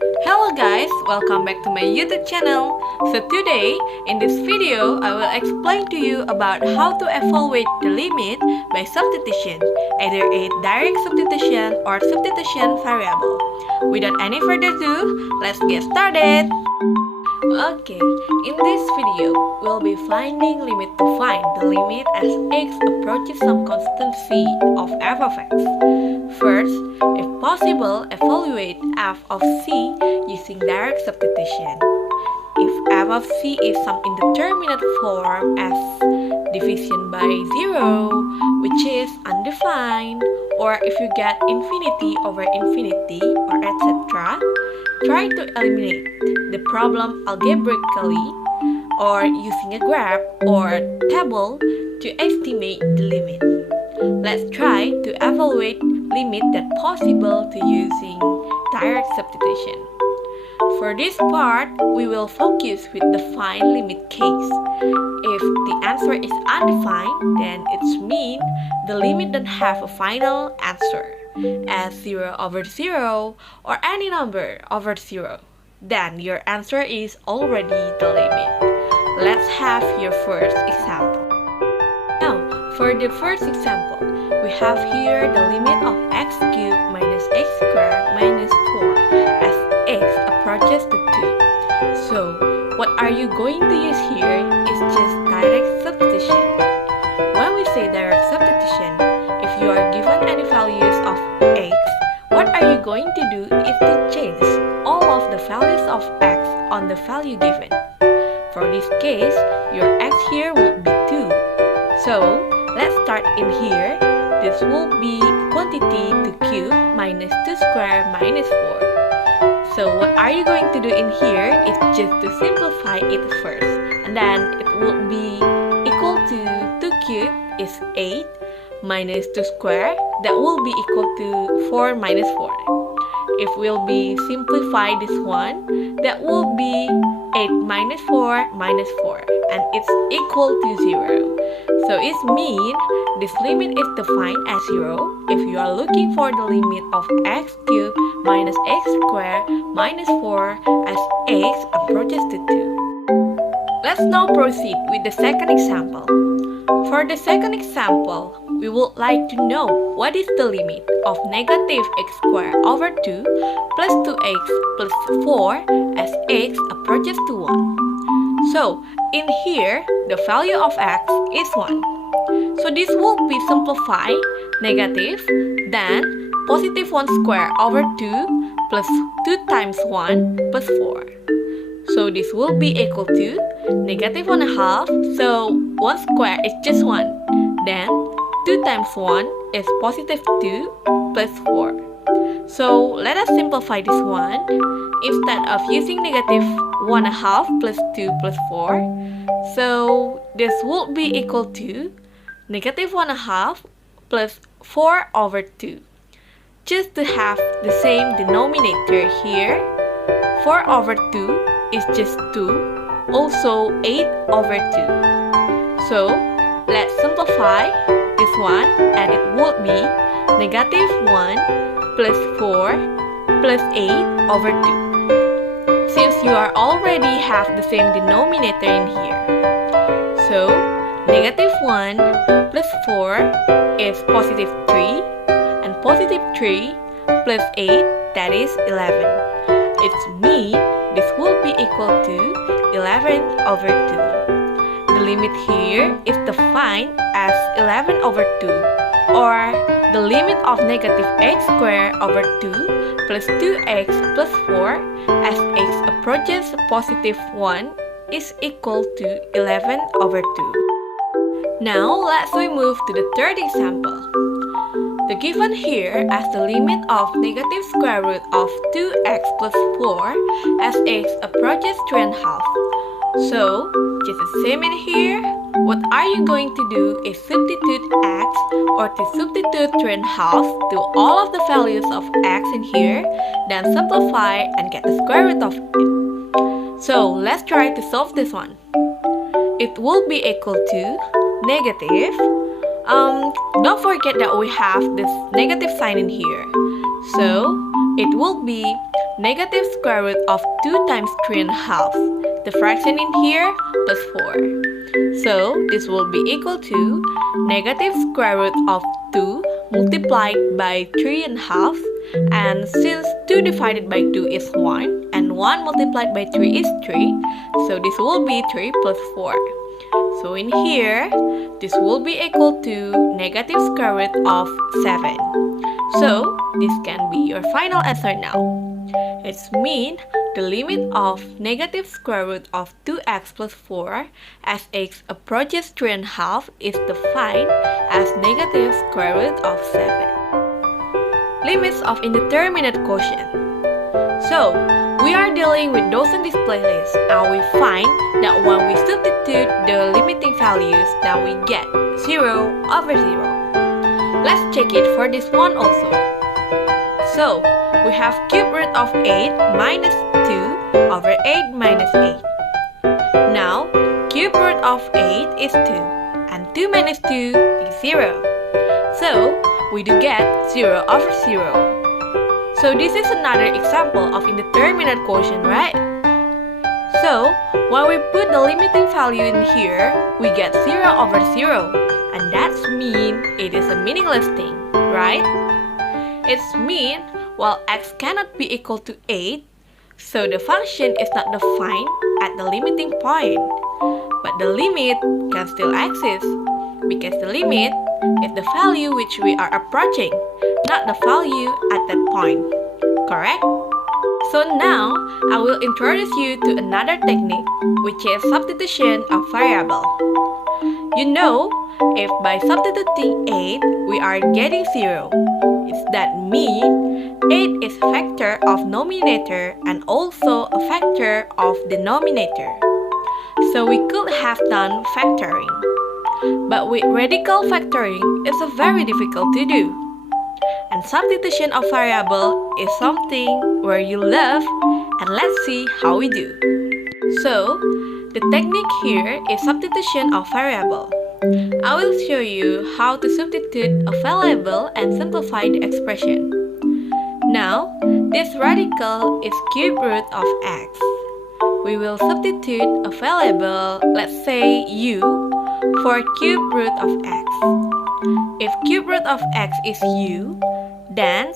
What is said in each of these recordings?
Hello guys, welcome back to my YouTube channel. So today, in this video, I will explain to you about how to evaluate the limit by substitution, either a direct substitution or substitution variable. Without any further ado, let's get started. Okay, in this video, we'll be finding limit to find the limit as x approaches some constant c of f of x. First, if possible, evaluate f of c using direct substitution. If f of c is some indeterminate form as division by 0, which is undefined, or if you get infinity over infinity or etc., try to eliminate the problem algebraically or using a graph or table to estimate the limit. Let's try to evaluate limit that possible to using direct substitution. For this part, we will focus with the find limit case. If the answer is undefined, then it means the limit don't have a final answer, as 0 over 0 or any number over 0. Then your answer is already the limit. Let's have your first example. Now, for the first example, we have here the limit of x cubed minus x squared minus 4 as x approaches to 2. So, what are you going to use here is just direct substitution. When we say direct substitution, if you are given any values of x, what are you going to do is to change all of the values of x on the value given. For this case, your x here would be 2. So, let's start in here. This will be quantity 2 cubed minus 2 squared minus 4. So what are you going to do in here is just to simplify it first. And then it will be equal to 2 cubed is 8 minus 2 squared. That will be equal to 4 minus 4. If we'll be simplify this one, that will be 8 minus 4 minus 4. And it's equal to 0. So it means this limit is defined as 0 if you are looking for the limit of x cubed minus x squared minus 4 as x approaches to 2. Let's now proceed with the second example. For the second example, we would like to know what is the limit of negative x squared over 2 plus 2x plus 4 as x approaches to 1. So, in here, the value of x is 1. So this will be simplified, negative, then positive 1 squared over 2 plus 2 times 1 plus 4. So this will be equal to negative 1/2, so 1 squared is just 1. Then 2 times 1 is positive 2 plus 4. So let us simplify this one. Instead of using negative 1/2 plus 2 plus 4, so this would be equal to negative 1/2 plus 4 over 2. Just to have the same denominator here, 4 over 2 is just 2, also 8 over 2. So let's simplify this one and it would be negative 1 plus 4 plus 8 over 2. Since you are already have the same denominator in here, so negative 1 plus 4 is positive 3, and positive 3 plus 8, that is 11. It means this will be equal to 11 over 2. The limit here is defined as 11 over 2, or the limit of negative x squared over 2 plus 2x plus 4 as x approaches positive 1 is equal to 11 over 2. Now, let's move to the third example. The given here as the limit of negative square root of 2x plus 4 as x approaches 3 1/2. So, just the same in here, what are you going to do is substitute x or to substitute 3 1/2 to all of the values of x in here, then simplify and get the square root of it. So, let's try to solve this one. It will be equal to negative. Don't forget that we have this negative sign in here. So, it will be negative square root of 2 times 3½ the fraction in here plus 4. So this will be equal to negative square root of 2 multiplied by 3½ and since 2 divided by 2 is 1 and 1 multiplied by 3 is 3, so this will be 3 plus 4. So in here, this will be equal to negative square root of 7. So this can be your final answer now. It means the limit of negative square root of 2x plus 4 as x approaches 3½ is defined as negative square root of 7. Limits of indeterminate quotient. So, we are dealing with docent display list and we find that when we substitute the limiting values that we get 0 over 0. Let's check it for this one also. So, we have cube root of 8 minus 2 over 8 minus 8. Now, cube root of 8 is 2 and 2 minus 2 is 0. So, we do get 0 over 0. So this is another example of indeterminate quotient, right? So, when we put the limiting value in here, we get 0 over 0. And that means it is a meaningless thing, right? It means, while x cannot be equal to 8, so the function is not defined at the limiting point. But the limit can still exist, because the limit is the value which we are approaching, not the value at that point. Correct? So now, I will introduce you to another technique, which is substitution of variable. You know, if by substituting 8, we are getting 0, that means 8 is a factor of numerator and also a factor of denominator. So we could have done factoring. But with radical factoring, it's very difficult to do. And substitution of variable is something where you love, and let's see how we do. So, the technique here is substitution of variable. I will show you how to substitute a variable and simplify the expression. Now, this radical is cube root of x. We will substitute a variable, let's say u, for cube root of x. If cube root of x is u, then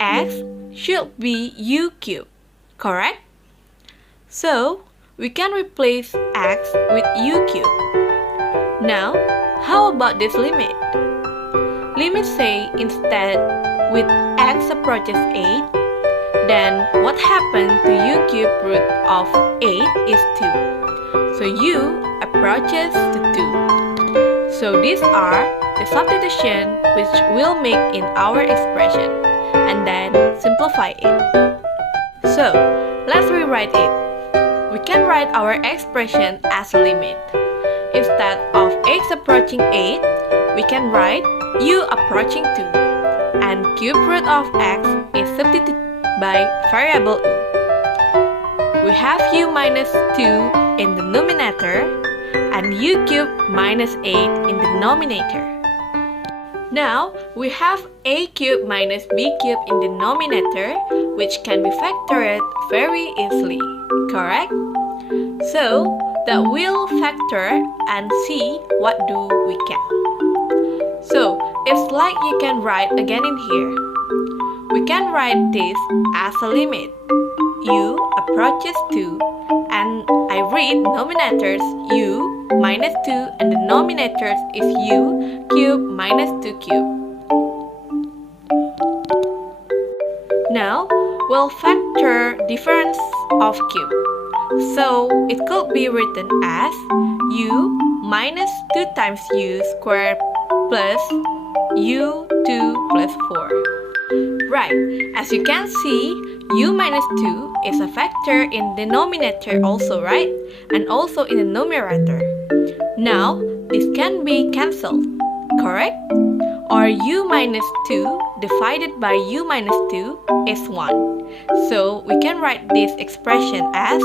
x should be u cubed, correct? So, we can replace x with u cubed. Now, how about this limit? Limit say instead with x approaches 8, then what happened to u cubed root of 8 is 2. So u approaches to 2. So these are the substitution which we'll make in our expression and then simplify it. So, let's rewrite it. We can write our expression as a limit. Instead of x approaching 8, we can write u approaching 2. And cube root of x is substituted by variable u. We have u minus 2 in the numerator and u cubed minus 8 in the denominator. Now, we have a cubed minus b cubed in the denominator, which can be factored very easily, correct? So, that we'll factor and see what do we can. So, it's like you can write again in here. We can write this as a limit. U approaches 2 and I read numerators u minus 2 and denominators is u cubed minus 2 cubed. Now, we'll factor difference of cube. So, it could be written as u minus 2 times u squared plus u2 plus 4. Right, as you can see, u minus 2 is a factor in denominator also, right? And also in the numerator. Now, this can be cancelled, correct? Or u minus 2 divided by u minus 2 is 1. So, we can write this expression as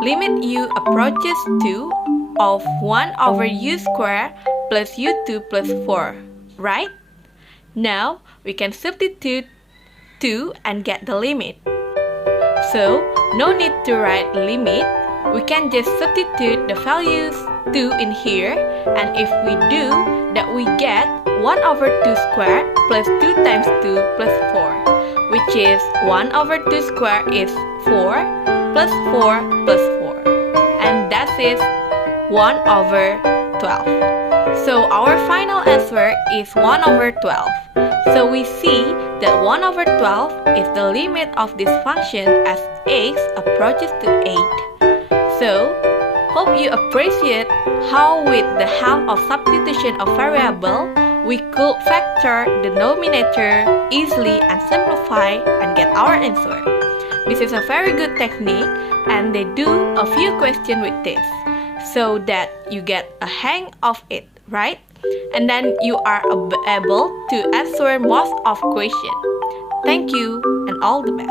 limit u approaches 2 of 1 over u squared plus u2 plus 4, right? Now, we can substitute 2 and get the limit. So, no need to write limit. We can just substitute the values 2 in here, and if we do, that we get 1 over 2 squared plus 2 times 2 plus 4, which is 1 over 2 squared is 4 plus 4 plus 4, and that is 1 over 12. So our final answer is 1 over 12. So we see that 1 over 12 is the limit of this function as x approaches to 8. So, hope you appreciate how with the help of substitution of variable, we could factor the denominator easily and simplify and get our answer. This is a very good technique, and they do a few questions with this, so that you get a hang of it, right? And then you are able to answer most of questions. Thank you and all the best.